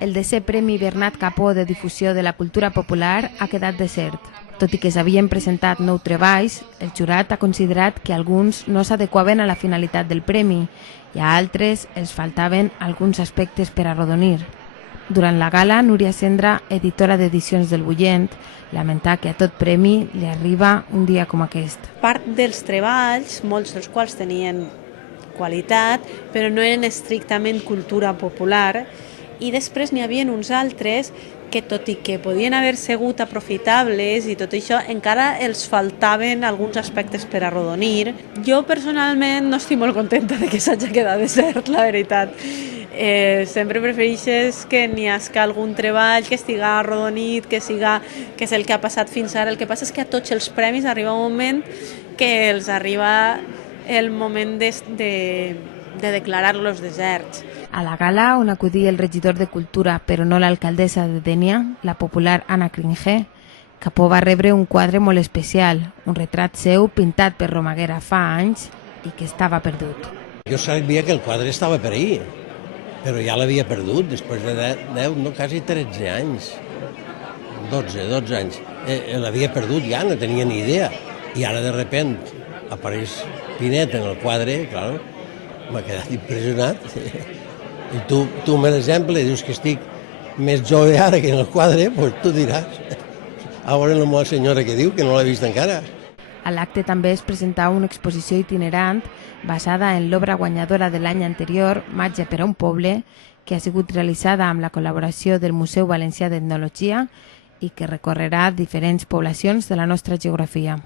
El desè Premi Bernat Capó de Difusió de la Cultura Popular ha quedat desert. Tot i que s'havien presentat 9 treballs, el jurat ha considerat que alguns no s'adequaven a la finalitat del premi i a altres els faltaven alguns aspectes per arrodonir. Durant la gala, Núria Cendra, editora d'Edicions del Bullent, lamenta que a tot premi li arriba un dia com aquest. Part dels treballs, molts dels quals tenien qualitat, però no eren estrictament cultura popular, i després n'hi havia uns altres que, tot i que podien haver sigut aprofitables i tot això, encara els faltaven alguns aspectes per arrodonir. Jo personalment no estic molt contenta de que s'hagi quedat desert, la veritat. Sempre prefereixes que n'hi hagi algun treball que estiga arrodonit, que és el que ha passat fins ara. El que passa és que a tots els premis arriba un moment que els arriba el moment de declarar-los deserts. A la gala, on acudia el regidor de Cultura, però no l'alcaldessa de Dénia, la popular Anna Klinger, Capó va rebre un quadre molt especial, un retrat seu pintat per Romaguera fa anys i que estava perdut. Jo sabia que el quadre estava per ahir, però ja l'havia perdut després de 10, no, quasi 13 anys, 12 anys. L'havia perdut ja, no tenia ni idea. I ara de repent apareix Pinet en el quadre, clar, m'ha quedat impressionat. I tu per exemple, dius que estic més jove ara que en el quadre, doncs tu diràs. A veure la meva senyora que diu, que no l'ha vist encara. A l'acte també es presentava una exposició itinerant basada en l'obra guanyadora de l'any anterior, Màgia per a un poble, que ha sigut realitzada amb la col·laboració del Museu Valencià d'Etnologia i que recorrerà diferents poblacions de la nostra geografia.